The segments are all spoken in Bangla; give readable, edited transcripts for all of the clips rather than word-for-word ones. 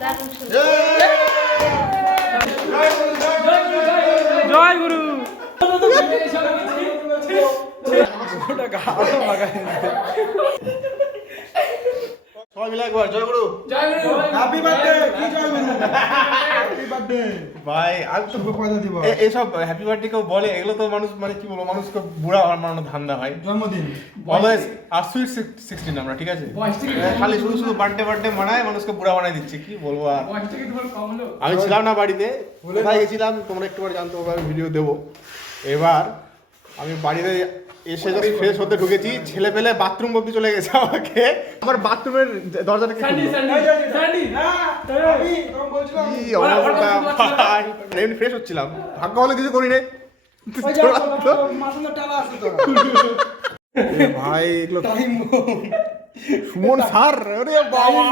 জয় গুরু। সবাই মিলে একবার জয় গুরু। জয় গুরু। Happy birthday. কি জয় গুরু? হ্যাপি বার্থডে ভাই আমি তো পয়সা দিব। এইসব হ্যাপি বার্থডে কেউ বলে, এগুলো তো মানুষ মানে কি বলবো, মানুষকে বুড়া বানানো ধান্দা ভাই। জন্মদিন অলওয়েজ আর সুইট 16 আমরা, ঠিক আছে? খালি শুধু শুধু বার্থডে মানায়, মানুষকে বুড়া বানায় দিচ্ছে, কি বলবো আর। আমি ছিলাম না বাড়িতে, কোথায় গেছিলাম তোমরা একটু পরে জানতে পারবে, আমি ভিডিও দেবো। এবার আমি বাড়িতে এসে জাস্ট ফ্রেশ হতে ঢুকেছি, ছেলে পেলে বাথরুম অব্দি চলে গেছে আমাকে। আমার বাথরুমের দরজাটা কি এমনি ফ্রেশ হচ্ছিলাম, ভাগ্য হলে কিছু করি রে ভাই। এগুলো সুমন স্যার, আরে বাবা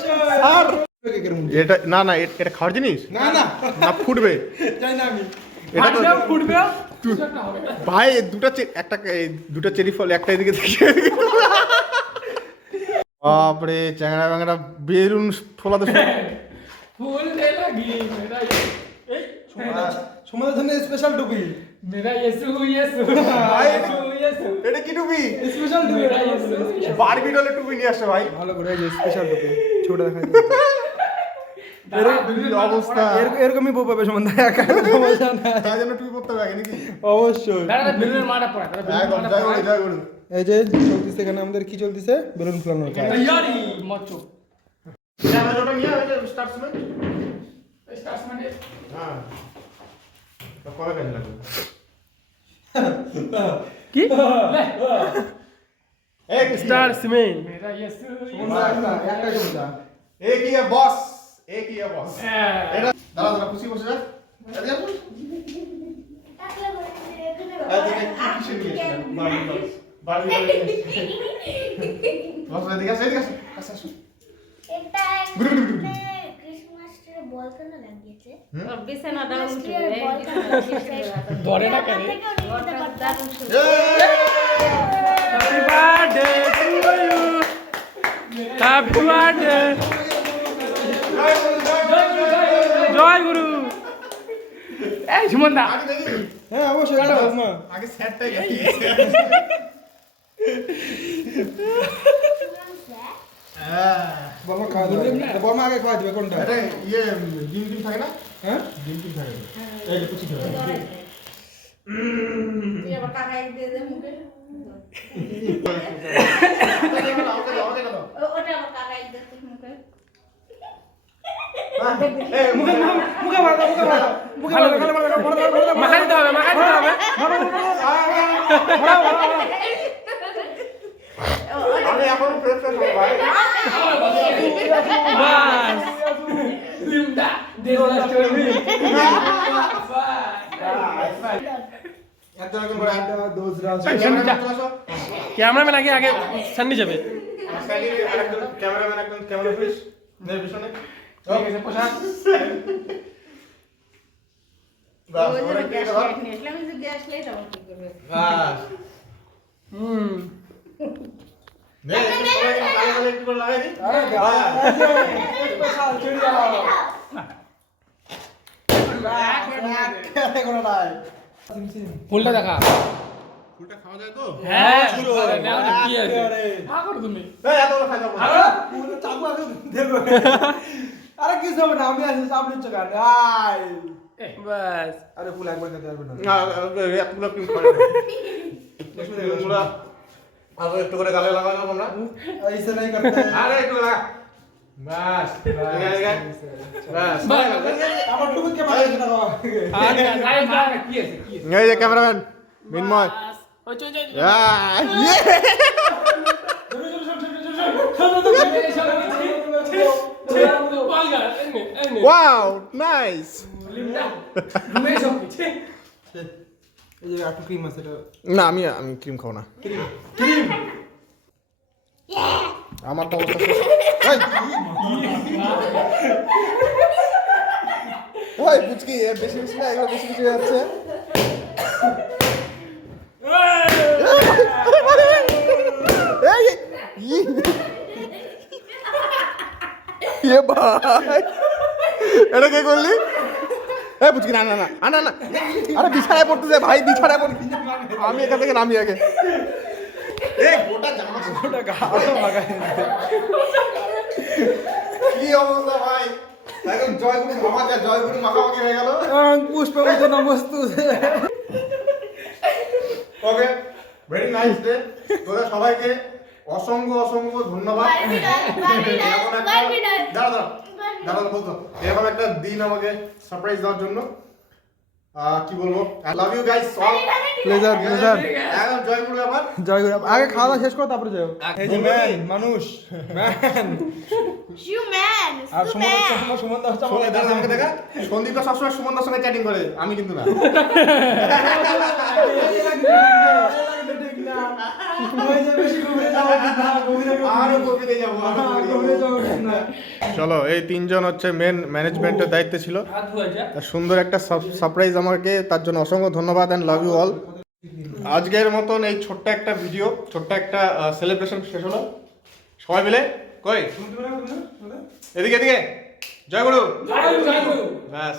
স্যার, এটা না না এটা খাওয়ার জিনিস না না না, ফুটবে জানি না আমি। এটা তো ফুটবে ভাই দুটা চেরি ফল একটা এদিকে থেকে, বাপরে চ্যাংড়া ব্যাংড়া বেলুন ফোলা তো ফুল দে লাগি মেরা এই সুমনের জন্য স্পেশাল টুপি। মেরা ইয়েসু ইয়েসু ভাই ইয়েসু এটা কি টুপি? স্পেশাল টুপি। মেরা ইয়েসু বারবি ডলে টুপি নিয়ে আসছে ভাই। ভালো করে এই যে স্পেশাল টুপি ছোট দেখা যায়। অবস্থা এরকমই বউ পাবে সুমন দা, একা সমস্যা না। তার জন্য টুপি পরতে হবে নাকি? অবশ্যই। দাদা বেলুনের মাটা পড়া দাদা একদম জয় গুরু, জয় গুরু। এই যে চলতেছে এখানে আমাদের কি চলতেছে, বেলুন ফুলানোর কাজ। তৈয়ারি মচো ক্যামেরাটা নিয়ে আয়, স্টার্টস মে। স্টার্টস মানে হ্যাঁ তো কবে কাজ লাগবে? কি লে এক स्टार्स में मेरा यीशु একটাই কবিতা। एक ही है बॉस, एक ही है बॉस। এটা দাঁড়া দাঁড়া, খুশি বসে যা। আরে আপু আজকে কি কিছু নিয়ে এসেছেন? বাড়ি বস এদিকে আসো, এদিকে আসো, আসো আসো। ধরে না কেন happy birthday to you happy birthday জয় গুরু। এই সুমন দা আগে দেখি, হ্যাঁ অবশ্যই এটা মা। আগে সেটটাই গেছে। হ্যাঁ বর্মা খাওয়া দিবে না, বর্মা আগে খাওয়া দিবে কোনটা? আরে ইয়ে ডিম থাকে না? হ্যাঁ ডিম থাকে। এই যে কুচি থাকে। মুখে মার দাও, মুখে মার দাও, মুখে মার দাও, গালে মার দাও, মাখাই দিতে হবে মাখাই দিতে হবে আমি এখন ফ্রেশ ভাই। বাস লিমডা দেওয়া স্টোরি একদম করে একটা দোজরা ক্যামেরাম্যান আগে আগে সান্নি যাবে ক্যামেরাম্যান একদম ক্যামেরা ফিস নে পিছনে। ঠিক আছে পোশাক বাস ওরে কি করব? বাস নে সবাই গালে একটু করে লাগাই দি। আরে স্পেশাল চিড়িয়া আরে কোন নাই। ফুলটা দেখা ফুলটা খাওয়া যায় তো? হ্যাঁ নাও কি আছে হ্যাঁ করো তুমি এই এত খাই যাবো না। পুরো চাকু আগে দেবো। আরে কিছু হবে না, আমি আছি, চাপ নিচ্ছ কেন? আই বাস আরে ফুল একবার খেতে পারবে না। না এতগুলো ক্রিম খাই না। তোমরা আগে একটু করে গালে লাগাও আমরা। ऐसे नहीं करते। আরে একটু লাগা। বাস বাস আমার টুকুর কে মারা যেটা বাবা। আরে লাইভ কি আছে কি আছে এই যে ক্যামেরাম্যান মিনময়। ওই চল চল ইয়ে ওয়াও নাইস। এই যে একটু ক্রিম আছে এটা। না আমি ক্রিম খাবো না। ক্রিম আমার তো অবস্থা শেষ। এই ওই বুঝকি বেশি বেশি না, এগুলো বেশি বেশি যাচ্ছে। ये भाई ভাই এটা কে করলি এ বুঝকি না না না না না আরে বিছানায় পড়তেছে ভাই বিছানায় পড় আমি এখান থেকে নামি আগে এ গোটা জামা ওটা গাও লাগাই কি অবস্থা ভাই একদম জয়গুড়ি মামা যা জয়গুড়ি মাখামাখি হয়ে গেল পুষ্পবন্ত নমস্তু ওকে ভেরি নাইস ডে তোদের সবাইকে অসংখ্য অসংখ্য ধন্যবাদ দাঁড়া বলতো এরকম একটা দিন আমাকে সারপ্রাইজ দেওয়ার জন্য কি বলবো I love you guys all pleasure একদম জয়গুরু আবার জয়গুরু আগে খাওয়া দাওয়া শেষ করো তারপরে যাও এই যে ম্যান মানুষ ম্যান Human. আর সুমন্ত হচ্ছে শোন দাঁড়া আমাকে দেখা সন্দীপ তো সবসময় সুমনদার সঙ্গে চ্যাটিং করে আমি কিন্তু না চলো এই তিনজন হচ্ছে মেন ম্যানেজমেন্টের দায়িত্বে ছিল হাত ধোয়া যা আর সুন্দর একটা সারপ্রাইজ আমাকে তার জন্য অসংখ্য ধন্যবাদ এন্ড লাভ ইউ অল আজকের মতন এই ছোট্ট একটা ভিডিও ছোট্ট একটা সেলিব্রেশন শেষ হলো সবাই মিলে কই এদিকে এদিকে জয় গুরু জয় গুরু ব্যাস